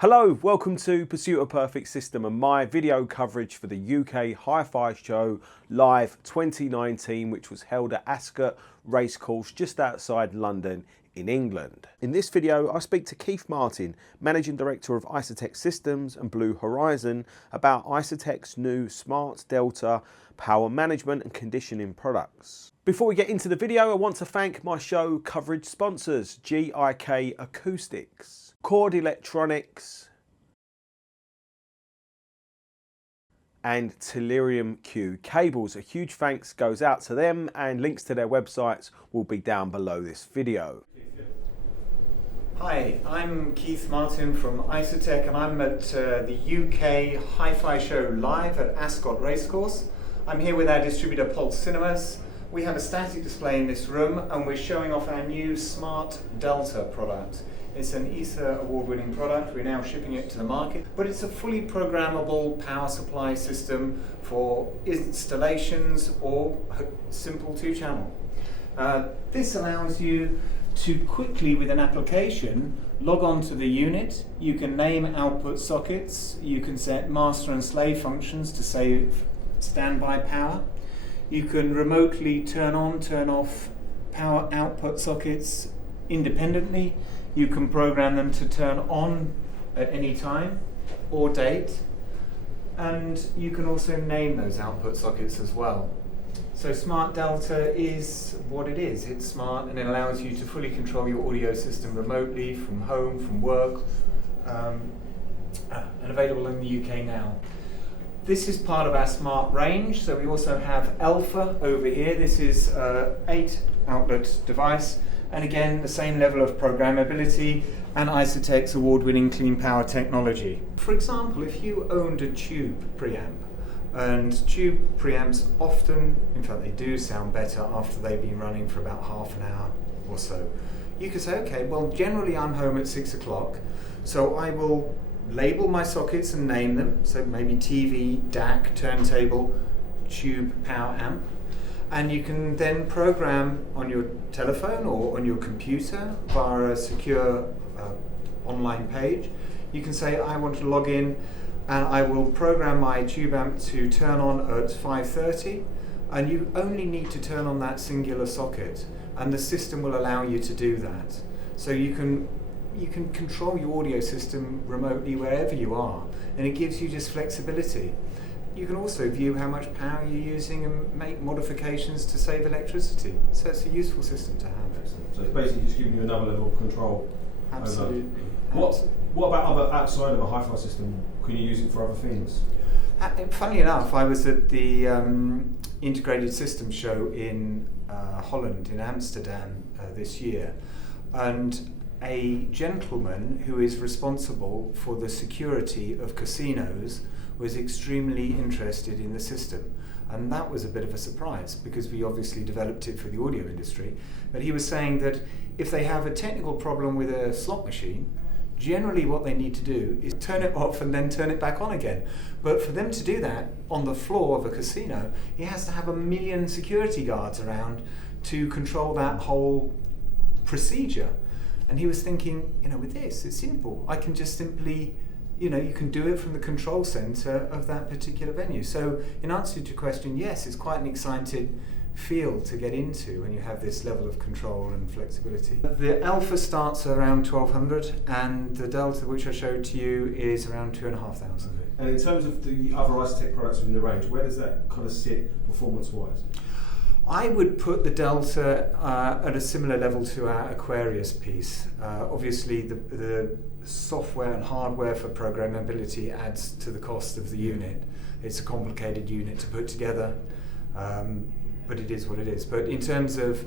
Hello, welcome to Pursuit of Perfect System and my video coverage for the UK HiFi show Live 2019, which was held at Ascot Racecourse just outside London in England. In this video, I speak to Keith Martin, Managing Director of IsoTek Systems and Blue Horizon, about IsoTek's new Smart Delta power management and conditioning products. Before we get into the video, I want to thank my show coverage sponsors, GIK Acoustics, Chord Electronics and Tellurium Q Cables. A huge thanks goes out to them, and links to their websites will be down below this video. Hi, I'm Keith Martin from IsoTek and I'm at the UK HiFi show live at Ascot Racecourse. I'm here with our distributor Pulse Cinemas. We have a static display in this room and we're showing off our new Smart Delta product. It's an ESA award-winning product. We're now shipping it to the market, but it's a fully programmable power supply system for installations or simple two-channel. This allows you to quickly, with an application, log on to the unit. You can name output sockets. You can set master and slave functions to save standby power. You can remotely turn on, turn off power output sockets independently. You can program them to turn on at any time or date. And you can also name those output sockets as well. So Smart Delta is what it is. It's smart and it allows you to fully control your audio system remotely from home, from work, and available in the UK now. This is part of our smart range. So we also have Alpha over here. This is an 8-outlet device. And again, the same level of programmability and IsoTek's award-winning clean power technology. For example, if you owned a tube preamp, and tube preamps often, in fact they do sound better after they've been running for about half an hour or so. You could say, okay, well generally I'm home at 6 o'clock, so I will label my sockets and name them, so maybe TV, DAC, turntable, tube, power amp, and you can then program on your telephone or on your computer via a secure online page. You can say, I want to log in and I will program my tube amp to turn on at 5:30, and you only need to turn on that singular socket and the system will allow you to do that. So you can control your audio system remotely wherever you are, and it gives you just flexibility. You can also view how much power you're using and make modifications to save electricity. So it's a useful system to have. So it's basically just giving you another level of control. Absolutely. What about other outside of a HiFi system? Can you use it for other things? Funny enough, I was at the Integrated Systems Show in Holland, in Amsterdam this year, and a gentleman who is responsible for the security of casinos was extremely interested in the system. And that was a bit of a surprise because we obviously developed it for the audio industry. But he was saying that if they have a technical problem with a slot machine, generally what they need to do is turn it off and then turn it back on again. But for them to do that on the floor of a casino, he has to have 1 million security guards around to control that whole procedure. And he was thinking, with this, it's simple. I can just simply, you can do it from the control center of that particular venue. So in answer to your question, yes, it's quite an exciting field to get into when you have this level of control and flexibility. The Alpha starts around 1200 and the Delta, which I showed to you, is around 2,500. Okay. And in terms of the other IsoTek products within the range, where does that kind of sit performance-wise? I would put the Delta at a similar level to our Aquarius piece. Obviously the software and hardware for programmability adds to the cost of the unit. It's a complicated unit to put together, but it is what it is. But in terms of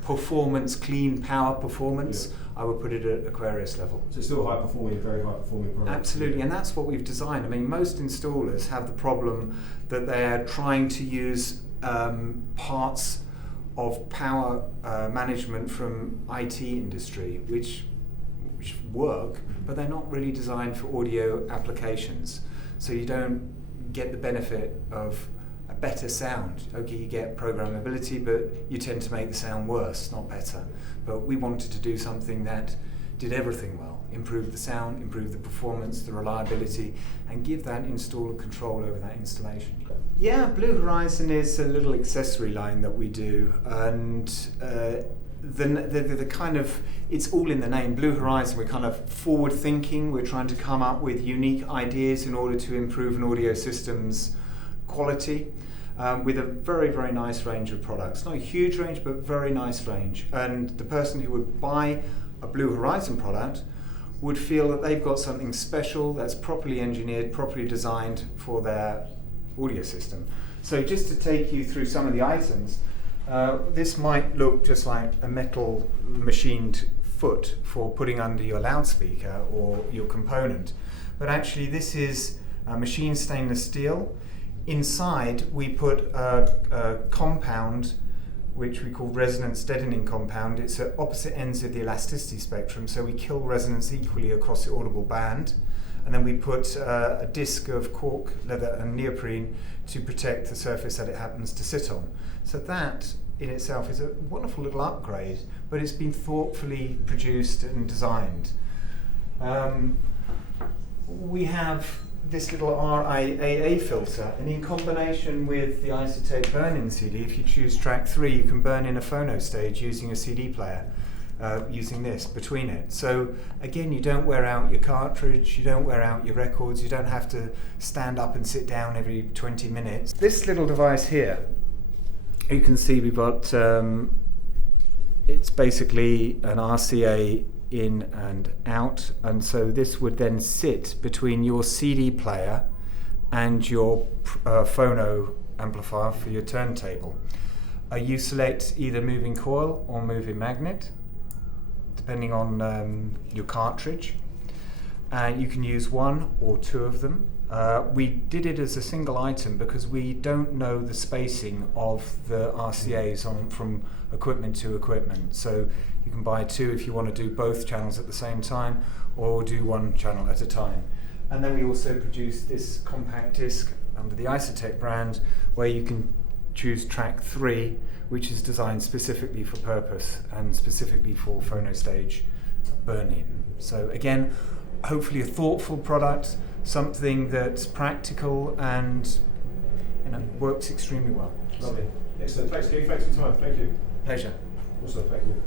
performance, clean power performance, I would put it at Aquarius level. So it's still a high-performing, very high-performing product. Absolutely, and that's what we've designed. I mean, most installers have the problem that they're trying to use parts of power management from IT industry, which work, but they're not really designed for audio applications. So you don't get the benefit of a better sound. Okay, you get programmability, but you tend to make the sound worse, not better. But we wanted to do something that did everything well. improve the sound, improve the performance, the reliability, and give that installer control over that installation. Yeah, Blue Horizon is a little accessory line that we do, and the kind of, it's all in the name. Blue Horizon, we're kind of forward thinking. We're trying to come up with unique ideas in order to improve an audio system's quality, with a very, very nice range of products. Not a huge range, but very nice range. And the person who would buy a Blue Horizon product would feel that they've got something special that's properly engineered, properly designed for their audio system. So just to take you through some of the items, this might look just like a metal machined foot for putting under your loudspeaker or your component, but actually this is machined stainless steel. Inside we put a compound which we call resonance deadening compound. It's at opposite ends of the elasticity spectrum, so we kill resonance equally across the audible band. And then we put a disc of cork, leather and neoprene to protect the surface that it happens to sit on. So that in itself is a wonderful little upgrade, but it's been thoughtfully produced and designed. We have this little RIAA filter, and in combination with the IsoTek burn-in CD, if you choose track 3, you can burn in a phono stage using a CD player, using this between it. So again, you don't wear out your cartridge, you don't wear out your records, you don't have to stand up and sit down every 20 minutes. This little device here, you can see we've got, it's basically an RCA in and out, and so this would then sit between your CD player and your phono amplifier for your turntable. You select either moving coil or moving magnet, depending on your cartridge. You can use one or two of them. We did it as a single item because we don't know the spacing of the RCAs from equipment to equipment. So you can buy two if you want to do both channels at the same time, or do one channel at a time. And then we also produce this compact disc under the IsoTek brand, where you can choose track 3, which is designed specifically for purpose and specifically for phono stage burn-in. So again, hopefully a thoughtful product, something that's practical and works extremely well. Lovely. Excellent. Thanks, Keith. Thanks for your time. Thank you. Pleasure. Also, thank you.